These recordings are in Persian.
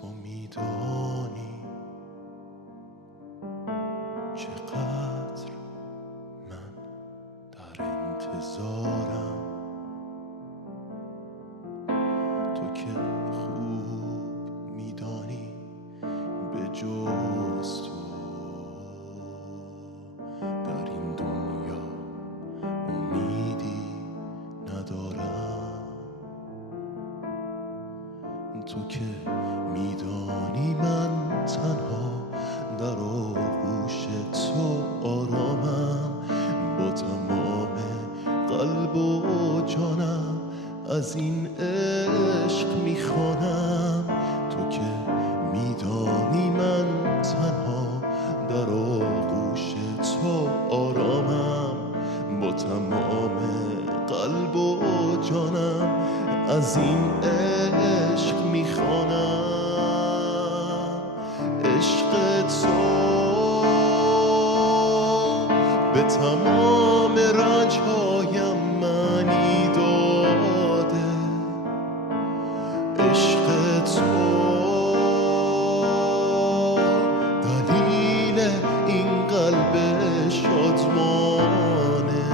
تو میدانی چقدر من در انتظارم، تو که خوب میدانی به جز تو در این دنیا امیدی ندارم. تو که میدانی من تنها در آغوش تو آرامم، با تمام قلب و جانم از این عشق میخوانم. تو که میدانی من تنها در آغوش تو آرامم، با تمام قلب و جانم از این عشق میخوانم. عشق تو به تمام رنجهایم معنی داده، عشق تو دلیل این قلب شادمانه،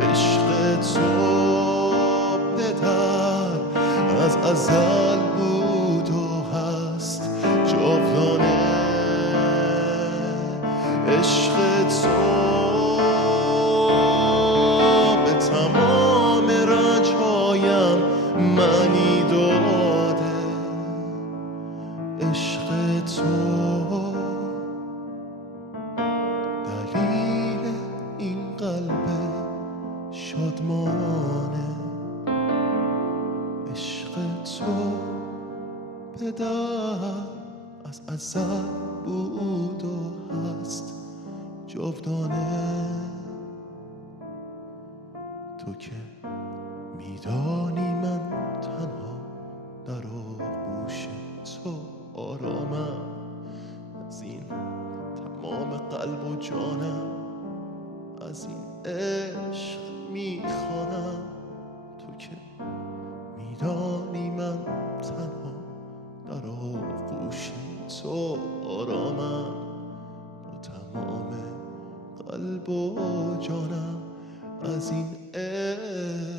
عشق تو پدر از ازل بود و هست جاودانه. عشق تو به تمام رنجهایم معنی داده، عشق تو دلیل این قلب شادمانه. عشق تو پدر از ازل بود و هست جاودانه. تو که میدانی من تنها در آغوش تو آرامم، از این تمام قلب و جانم از این عشق میخوانم. تو که میدانی من تنها در آغوش تو آرامم، با تمام قلب و جانم از این عشق